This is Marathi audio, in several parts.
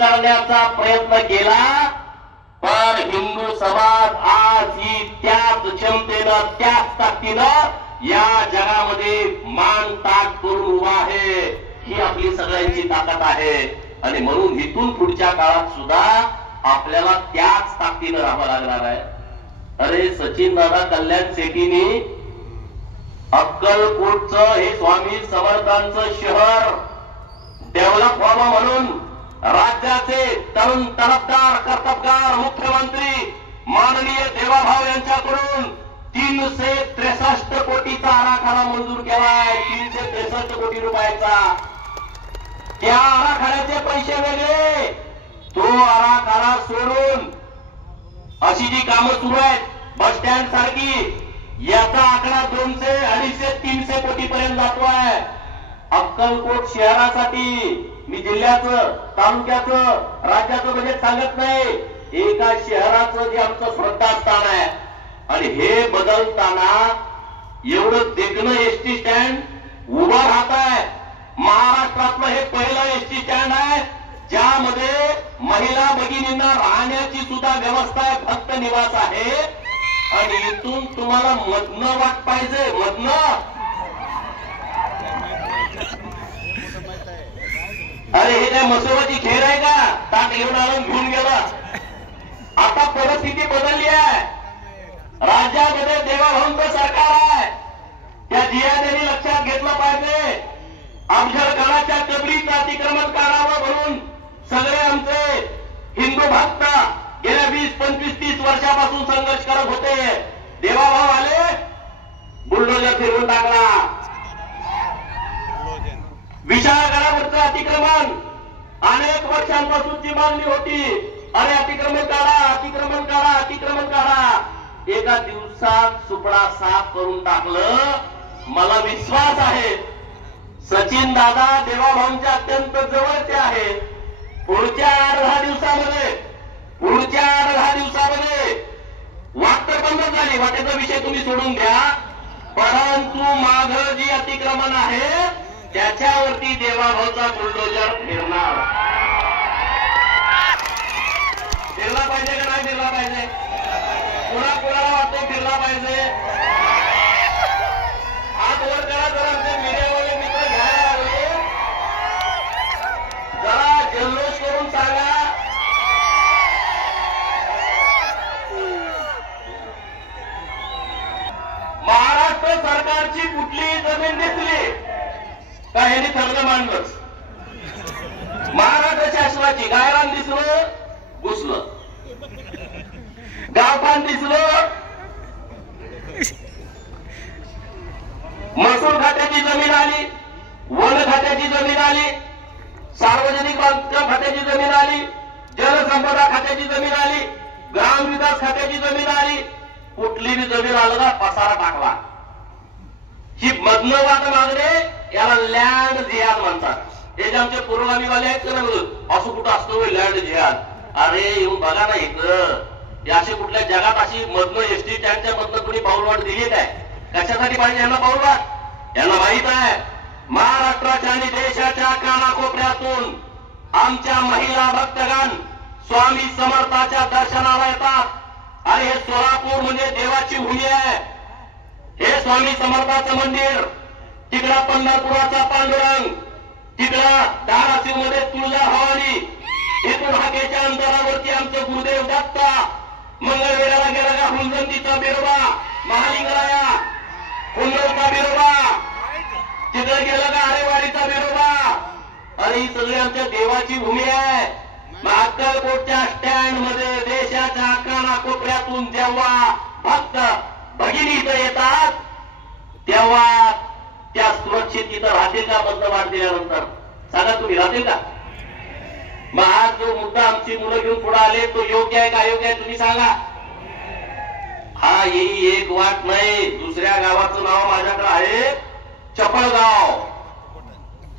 करण्याचा प्रयत्न केला, पण हिंदू समाज आज ही त्याच क्षमतेनं त्याच ताकदीनं या जगामध्ये मान ताक करून उभा आहे. ही आपली सगळ्यांची ताकद आहे आणि म्हणून इथून पुढच्या काळात सुद्धा आपल्याला त्याच ताकदीनं राहावं लागणार आहे. अरे सचिन दादा कल्याण शेट्टींनी अक्कलकोटचं हे स्वामी समर्थांचं शहर डेव्हलप व्हावं म्हणून राज्याचे तरुण तडफदार कर्तबगार मुख्यमंत्री माननीय देवाभाऊ यांच्याकडून 363 कोटीचा आराखडा मंजूर केलाय. 363 कोटी रुपयाचा. त्या आराखड्याचे पैसे वेगळे, तो आराखडा सोडून अशी जी कामं सुरू आहेत बस स्टँड सारखी, याचा आकडा 200, 250, 300 कोटी पर्यंत जातोय. अक्कलकोट शहरासाठी मी जिल्ह्याचं, तालुक्याचं, राज्याचं बजेट सांगत नाही, एका शहराचं जे आमचं श्रद्धास्थान आहे. आणि हे बदलताना एवढं देखणं एसटी स्टँड उभं राहत आहे. महाराष्ट्रातलं हे पहिलं एसटी स्टँड आहे ज्यामध्ये महिला भगिनींना राहण्याची सुद्धा व्यवस्था आहे, फक्त निवास आहे. आणि इथून तुम्हाला मधनं वाट पाहिजे, मधनं. अरे हे काय मसोबाची खेळ आहे का? ताट घेऊन आलं घेऊन गेला. आता परिस्थिती बदलली आहे. राज्यामध्ये देवाभाऊंचं सरकार आहे. त्या जियादेवी लक्षात घेतलं पाहिजे. अफजलखानाच्या कबरीचं अतिक्रमण करावं म्हणून सगळे आमचे हिंदू भक्त गेल्या 20, 25, 30 वर्षापासून संघर्ष करत होते. देवाभाऊ आले, बुलडोजर फिरवून टाकला. विशाळगडावरचं अतिक्रमण अनेक वर्षांपासूनची मागणी होती. अरे अतिक्रमण काढा, अतिक्रमण काढा, अतिक्रमण काढा. एका दिवसात सुपडा साफ करून टाकलं. मला विश्वास आहे सचिन दादा देवाभाऊंच्या अत्यंत जवळचे आहे. पुढच्या 8-10 दिवसामध्ये वाट तर बंद झाली, वाटेचा विषय तुम्ही सोडून द्या, परंतु माग जी अतिक्रमण आहे त्याच्यावरती देवाभाऊचा बुलडोजर फिरणार. फिरला पाहिजे का नाही फिरला पाहिजे? कोणाला वाटतं फिरला पाहिजे? हात वर करा. जर आमचे मीडियावाले मित्र घ्यायला लागले, जरा जल्लोष करून सांगा. महाराष्ट्र सरकारची कुठली जमीन दिसली का ह्यांनी ठरलं मांडलंच. महाराष्ट्र शासनाची गायरान दिसलं, घुसलं. गावठाण दिसलं, महसूल खात्याची जमीन आली, वन खात्याची जमीन आली, सार्वजनिक बांधकाम खात्याची जमीन आली, जलसंपदा खात्याची जमीन आली, ग्रामविकास खात्याची जमीन आली. कुठली बी जमीन आलं ना पसारा टाकला. ही मधनं वाट मागणे याला लँड जिहाद म्हणतात. हे जे आमचे पुरोगामीवाले आहेत का नाही, असं कुठं असतो लँड जिहाद. अरे येऊन बघा ना इथं. अशी कुठल्या जगात अशी मधनं एसटी स्टँडच्या मधनं कुणी पाऊलवाट दिली काय? कशासाठी पाहिजे यांना पाऊलवाट? यांना माहित आहे महाराष्ट्राच्या आणि देशाच्या कानाकोपऱ्यातून आमच्या महिला भक्तगण स्वामी समर्थाच्या दर्शनाला येतात. आणि हे सोलापूर म्हणजे देवाची भूमी आहे. हे स्वामी समर्थाचं मंदिर, तिकडा पंढरपुराचा पांडुरंग, तिकडा धाराशिव मध्ये तुळजा भवानी, इथून हाकेच्या अंतरावरती आमचं गुरुदेव दत्ता, मंगळवेढ्याला गेला का हुंजंतीचा बिरोबा, महालिंगराया, हुंजोचा बिरोबा, तिथं गेलं का आरेवाडीचा बिरोबा. अरे ही सगळी आमच्या देवाची भूमी आहे. अक्कलकोटच्या स्टँड मध्ये देशाच्या कानाकोपऱ्यातून जेव्हा भक्त भगिनी इथं येतात तेव्हा त्या सुरक्षित इथं राहतील का? बंद वाट दिल्यानंतर सांगा तुम्ही, राहतील का? मग आज जो मुद्दा आमची मुलं घेऊन पुढे आले तो योग्य आहे का अयोग्य आहे तुम्ही सांगा. हा ही एक वाट नाही. दुसऱ्या गावाचं नाव माझ्याकडे आहे चपळगाव.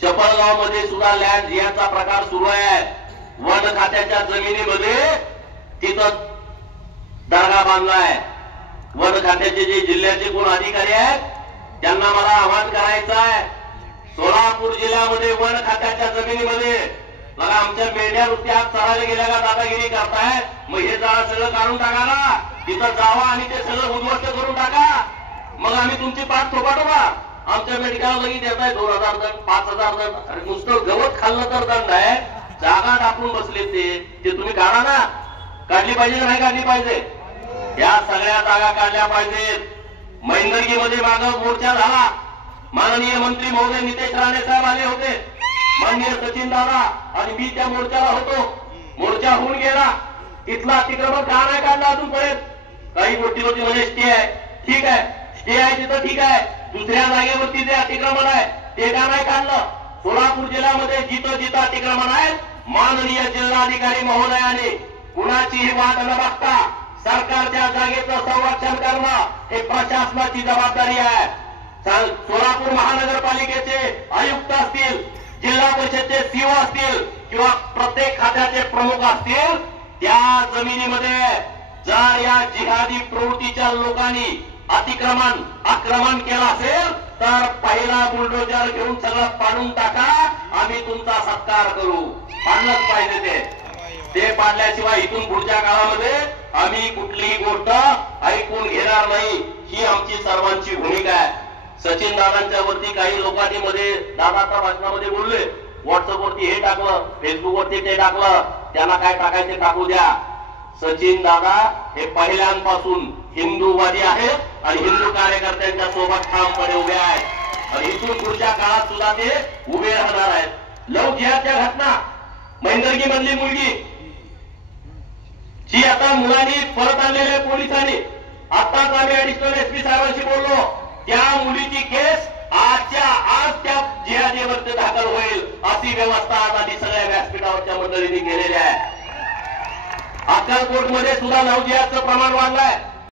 चपळगाव मध्ये सुद्धा लँड जिहादचा प्रकार सुरू आहे. वन खात्याच्या जमिनीमध्ये तिथं दर्गा बांधलाय. वन खात्याचे जे जिल्ह्याचे कोण अधिकारी आहेत त्यांना मला आवाहन करायचं आहे, सोलापूर जिल्ह्यामध्ये वन खात्याच्या जमिनीमध्ये बघा आमच्या मेंढ्या नुसत्या आज चरायला गेल्या का दादागिरी करताय, मग हे जाळं सगळं काढून टाका ना, तिथं जावा आणि ते सगळं उद्ध्वस्त करून टाका, मग आम्ही तुमची पाठ थोपाटो का? आमच्या मेडिकलला लगेच देताय 2000 दंड 5000 दंड. अरे नुसतं गवत खाल्लं तर दंड आहे, जागा टाकून बसले ते तुम्ही काढा ना. काढली पाहिजे नाही काढली पाहिजे? या सगळ्या जागा काढल्या पाहिजेत. मैंदर्गीमध्ये माग मोर्चा झाला, माननीय मंत्री महोदय नितेश राणे साहेब आले होते, माननीय सचिन दादा आणि मी त्या मोर्चाला होतो. मोर्चा होऊन गेला, इथला अतिक्रमण का नाही काढला अजूनपर्यंत? काही गोष्टीवरती म्हणजे स्टे आहे, ठीक आहे, स्टे आहे तिथं ठीक आहे, दुसऱ्या जागेवरती जे अतिक्रमण आहे ते का नाही काढलं? सोलापूर जिल्ह्यामध्ये जिथं जिथं अतिक्रमण आहे, माननीय जिल्हाधिकारी महोदयाने कुणाचीही वाट न बघता सरकारच्या जागेचं संरक्षण करणं हे प्रशासनाची जबाबदारी आहे. सोलापूर महानगरपालिकेचे आयुक्त असतील, जिल्हा परिषदचे सीओ असतील किंवा प्रत्येक खात्याचे प्रमुख असतील, त्या जमिनीमध्ये जर या जिहादी प्रवृत्तीच्या लोकांनी आक्रमण केलं असेल तर पहिला बुलडोजर घेऊन सगळं पाडून टाका, आम्ही तुमचा सत्कार करू. पाडलंच पाहिजे ते पाडल्याशिवाय इथून पुढच्या काळामध्ये आम्ही कुठलीही गोष्ट ऐकून घेणार नाही, ही आमची सर्वांची भूमिका आहे. सचिन दादांच्या वरती काही लोकांनी मध्ये दादाच्या भाषणामध्ये बोलले, व्हॉट्सअपवरती हे टाकलं, फेसबुकवरती ते टाकलं, त्यांना काय टाकायचे टाकू द्या. सचिन दादा हे पहिल्यांपासून हिंदूवादी आहेत आणि हिंदू कार्यकर्त्यांच्या सोबत ठामपणे उभे आहेत आणि इथून पुढच्या काळात सुद्धा ते उभे राहणार आहेत. लव जिहादच्या घटना, मैंदर्गी मधली मुलगी जी आता मुलांनी परत आणलेल्या पोलिसांनी, आताच आम्ही ऍडिशनल एसपी साहेबांशी बोललो, त्या मुलीची केस आजच्या आज त्या जिहादीवरती दाखल होईल अशी व्यवस्था आता सगळ्या व्यासपीठावरच्या मंडळींनी केलेली आहे. अक्कलकोटमध्ये सुद्धा लव जिहादचं प्रमाण वाढलंय.